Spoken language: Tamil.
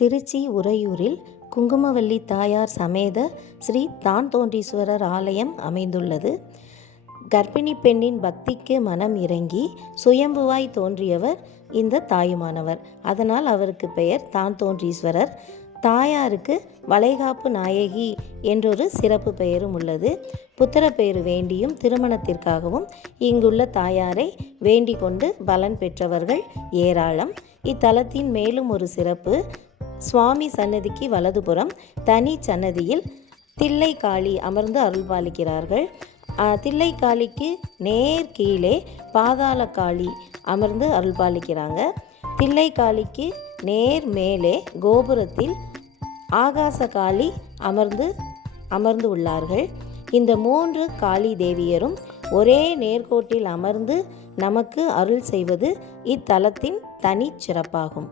திருச்சி உறையூரில் குங்குமவல்லி தாயார் சமேத ஸ்ரீ தான் தோன்றீஸ்வரர் ஆலயம் அமைந்துள்ளது. கர்ப்பிணி பெண்ணின் பக்திக்கு மனம் இறங்கி சுயம்புவாய் தோன்றியவர் இந்த தாயுமானவர். அதனால் அவருக்கு பெயர் தான் தோன்றீஸ்வரர் தாயாருக்கு வளைகாப்பு நாயகி என்றொரு சிறப்பு பெயரும் உள்ளது. புத்திரப்பேறு வேண்டியும் திருமணத்திற்காகவும் இங்குள்ள தாயாரை வேண்டிக் கொண்டு பலன் பெற்றவர்கள் ஏராளம். இத்தலத்தின் மேலும் ஒரு சிறப்பு சுவாமி சன்னதிக்கு வலதுபுறம் தனி சன்னதியில் தில்லைக்காளி அமர்ந்து அருள்பாலிக்கிறார்கள். ஆ, தில்லைக்காளிக்கு நேர் கீழே பாதாளக்காளி அமர்ந்து அருள்பாலிக்கிறாங்க. தில்லைக்காளிக்கு நேர் மேலே கோபுரத்தில் ஆகாசகாளி அமர்ந்து அமர்ந்து உள்ளார்கள். இந்த மூன்று காளி தேவியரும் ஒரே நேர்கோட்டில் அமர்ந்து நமக்கு அருள் செய்வது இத்தலத்தின் தனிச் சிறப்பாகும்.